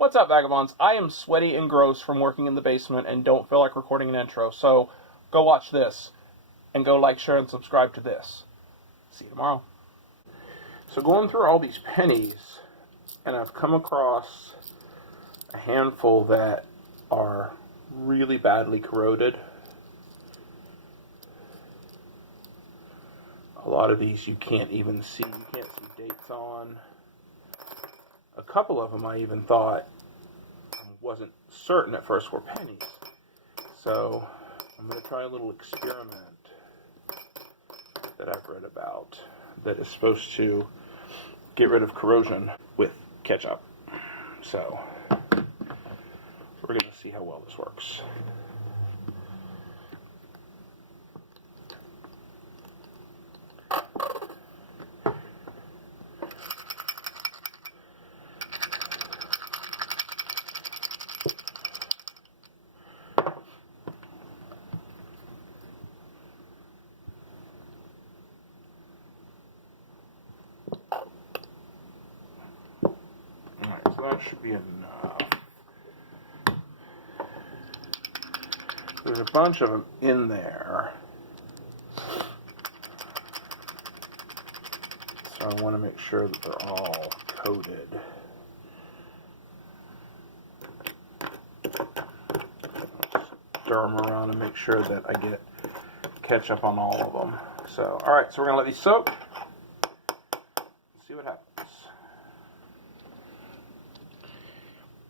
What's up, vagabonds? I am sweaty and gross from working in the basement and don't feel like recording an intro, so go watch this, and go like, share, and subscribe to this. See you tomorrow. So going through all these pennies, and I've come across a handful that are really badly corroded. A lot of these you can't even see. You can't see dates on. A couple of them I even thought, wasn't certain at first, were pennies. So I'm going to try a little experiment that I've read about that is supposed to get rid of corrosion with ketchup. So we're going to see how well this works. That should be enough. There's a bunch of them in there, so I want to make sure that they're all coated. Stir them around and make sure that I get ketchup on all of them. So, alright, so we're going to let these soak. Let's see what happens.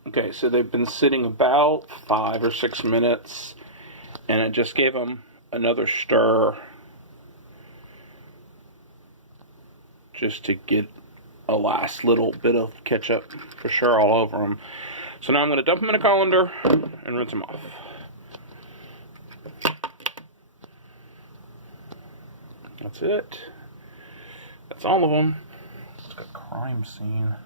Okay, so they've been sitting about 5 or 6 minutes, and I just gave them another stir just to get a last little bit of ketchup for sure all over them. So now I'm going to dump them in a colander and rinse them off. That's it. That's all of them. It's like a crime scene.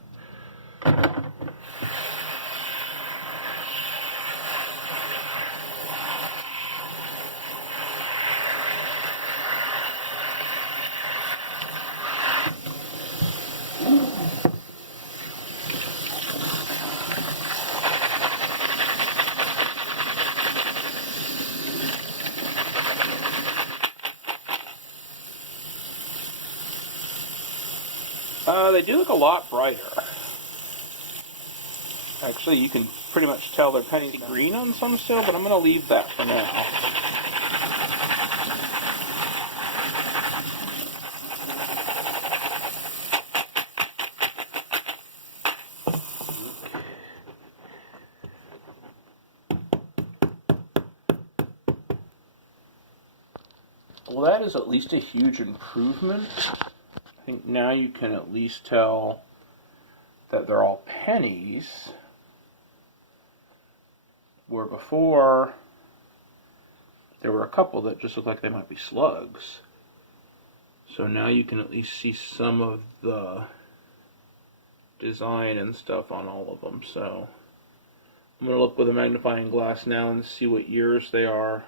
They do look a lot brighter. Actually, you can pretty much tell they're penny green on some still, but I'm going to leave that for now. Well, that is at least a huge improvement. I think now you can at least tell that they're all pennies, where before there were a couple that just looked like they might be slugs. So now you can at least see some of the design and stuff on all of them. So I'm going to look with a magnifying glass now and see what years they are,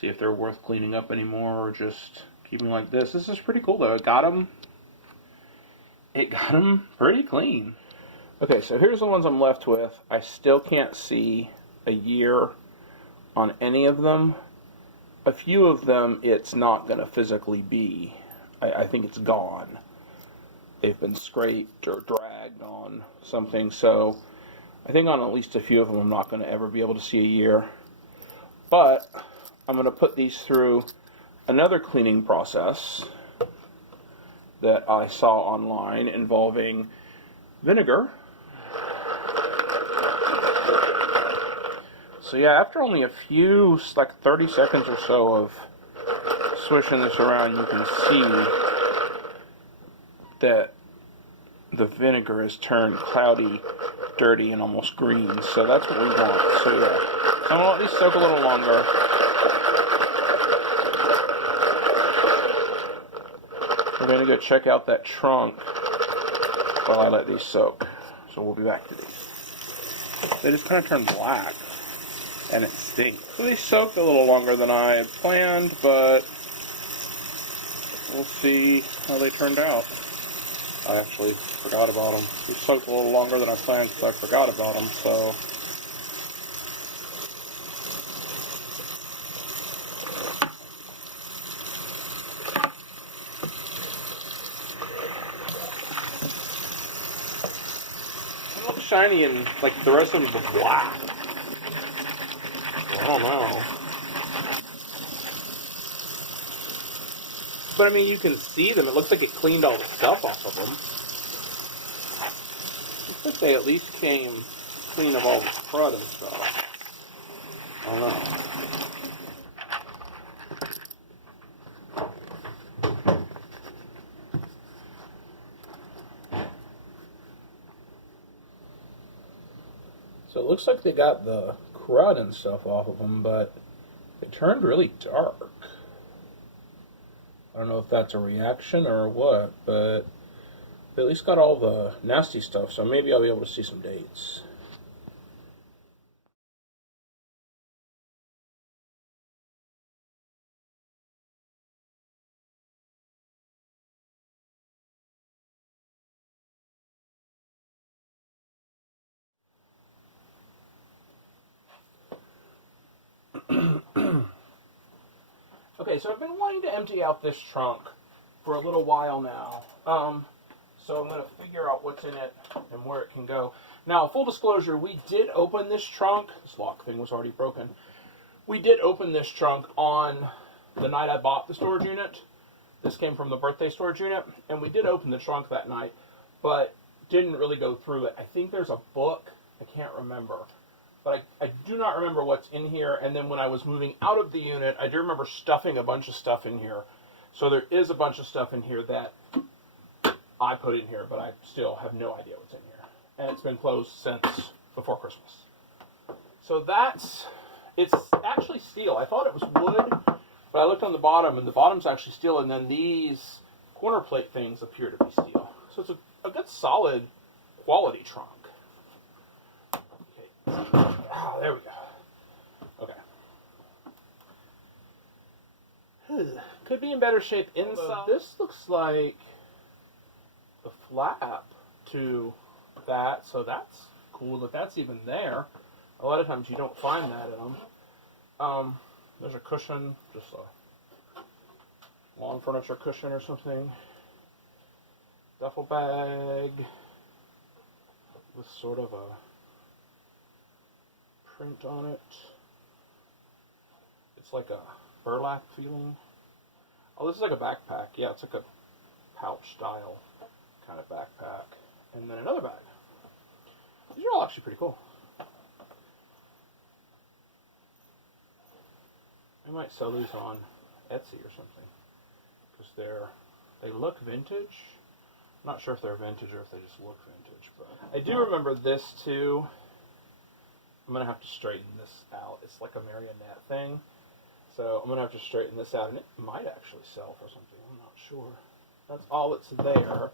see if they're worth cleaning up anymore or just keeping like this. This is pretty cool though. It got them pretty clean. Okay, so here's the ones I'm left with. I still can't see a year on any of them. A few of them it's not going to physically be. I think it's gone. They've been scraped or dragged on something, so I think on at least a few of them I'm not going to ever be able to see a year. But I'm going to put these through another cleaning process that I saw online involving vinegar. So yeah, after only a few, like 30 seconds or so of swishing this around, you can see that the vinegar has turned cloudy, dirty, and almost green. So that's what we want. So yeah, so I'm going to let these soak a little longer. We're going to go check out that trunk while I let these soak. So we'll be back to these. They just kind of turn black, and it stinks. So they soaked a little longer than I had planned, but we'll see how they turned out. I actually forgot about them. They soaked a little longer than I planned because I forgot about them, so... They look shiny and, like, the rest of them look black. So I don't know. But I mean, you can see them. It looks like it cleaned all the stuff off of them. Looks like they at least came clean of all the crud and stuff. I don't know. So it looks like they got the crud and stuff off of them, but they turned really dark. I don't know if that's a reaction or what, but they at least got all the nasty stuff, so maybe I'll be able to see some dates. Okay, so I've been wanting to empty out this trunk for a little while now. So I'm going to figure out what's in it and where it can go. Now, full disclosure, we did open this trunk. This lock thing was already broken. We did open this trunk on the night I bought the storage unit. This came from the birthday storage unit, and we did open the trunk that night, but didn't really go through it. I think there's a book. I can't remember. But I do not remember what's in here, and then when I was moving out of the unit, I do remember stuffing a bunch of stuff in here. So there is a bunch of stuff in here that I put in here, but I still have no idea what's in here. And it's been closed since before Christmas. So it's actually steel. I thought it was wood, but I looked on the bottom, and the bottom's actually steel, and then these corner plate things appear to be steel. So it's a good solid quality trunk. Oh, there we go. Okay. Could be in better shape inside. This looks like the flap to that, so that's cool that that's even there. A lot of times you don't find that in them. There's a cushion, just a lawn furniture cushion or something. Duffel bag with sort of a print on it. It's like a burlap feeling. Oh, this is like a backpack. Yeah, it's like a pouch style kind of backpack. And then another bag. These are all actually pretty cool. I might sell these on Etsy or something because they look vintage. I'm not sure if they're vintage or if they just look vintage, but I do remember this too. I'm going to have to straighten this out. It's like a marionette thing. So I'm going to have to straighten this out, and it might actually sell for something. I'm not sure. That's all that's there.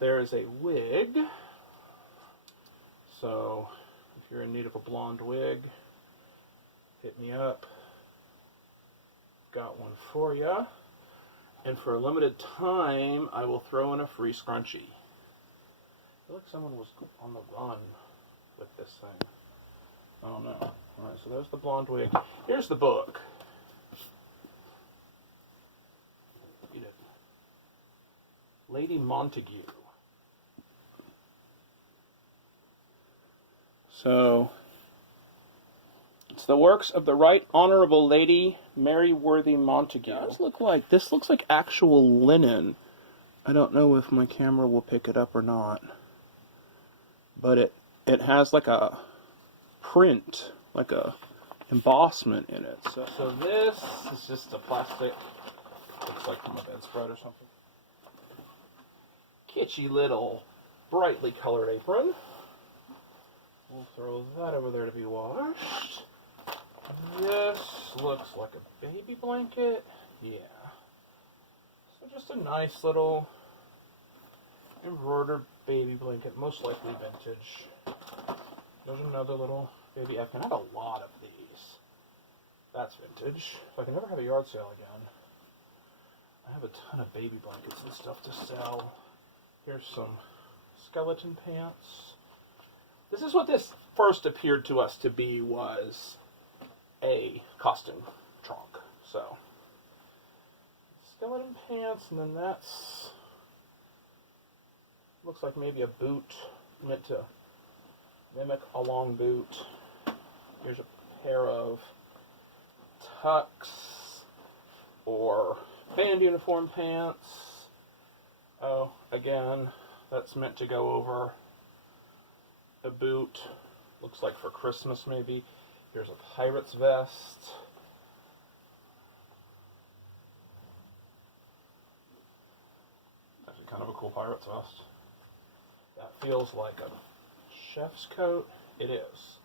There is a wig. So if you're in need of a blonde wig, hit me up. Got one for you. And for a limited time, I will throw in a free scrunchie. I feel like someone was on the run with this thing. I don't know. Alright, so there's the blonde wig. Here's the book. Read it. Lady Montague. So, it's the works of the Right Honorable Lady Mary Worthy Montague. This looks like actual linen. I don't know if my camera will pick it up or not. But it has like a print, like a embossment in it. So this is just a plastic, looks like from a bedspread or something. Kitschy little brightly colored apron. We'll throw that over there to be washed. This looks like a baby blanket. Yeah. So just a nice little embroidered baby blanket, most likely vintage. There's another little baby Afghan. I have a lot of these. That's vintage. If I can never have a yard sale again, I have a ton of baby blankets and stuff to sell. Here's some skeleton pants. This is what this first appeared to us to be, was a costume trunk. So, skeleton pants, and then that's, looks like maybe a boot, meant to mimic a long boot. Here's a pair of tux or band uniform pants. Oh, again, that's meant to go over a boot. Looks like for Christmas maybe. Here's a pirate's vest. Actually kind of a cool pirate's vest. That feels like a chef's coat. It is.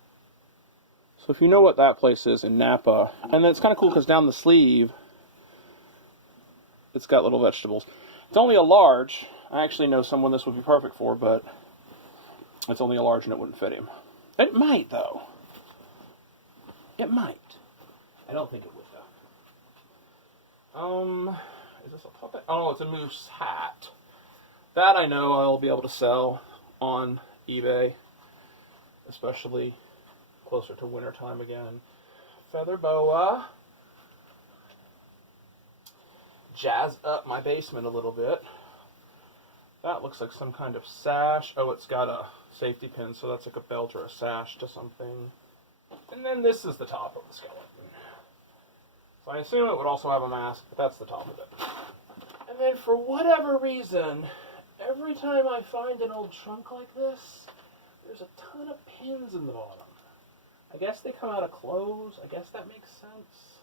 So if you know what that place is in Napa, and it's kind of cool because down the sleeve, it's got little vegetables. It's only a large. I actually know someone this would be perfect for, but it's only a large and it wouldn't fit him. It might, though. It might. I don't think it would, though. Is this a puppet? Oh, it's a moose hat. That I know I'll be able to sell on eBay, especially closer to wintertime again. Feather boa. Jazz up my basement a little bit. That looks like some kind of sash. Oh, it's got a safety pin, so that's like a belt or a sash to something. And then this is the top of the skeleton. So I assume it would also have a mask, but that's the top of it. And then for whatever reason, every time I find an old trunk like this, there's a ton of pins in the bottom. I guess they come out of clothes. I guess that makes sense.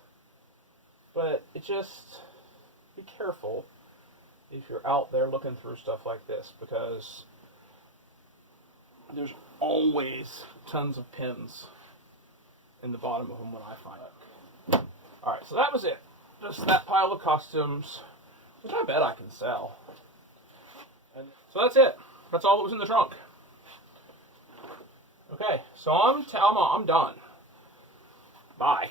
But it just, be careful if you're out there looking through stuff like this, because there's always tons of pins in the bottom of them when I find it. Alright, so that was it. Just that pile of costumes, which I bet I can sell. And so that's it. That's all that was in the trunk. Okay, so I'm done. Bye.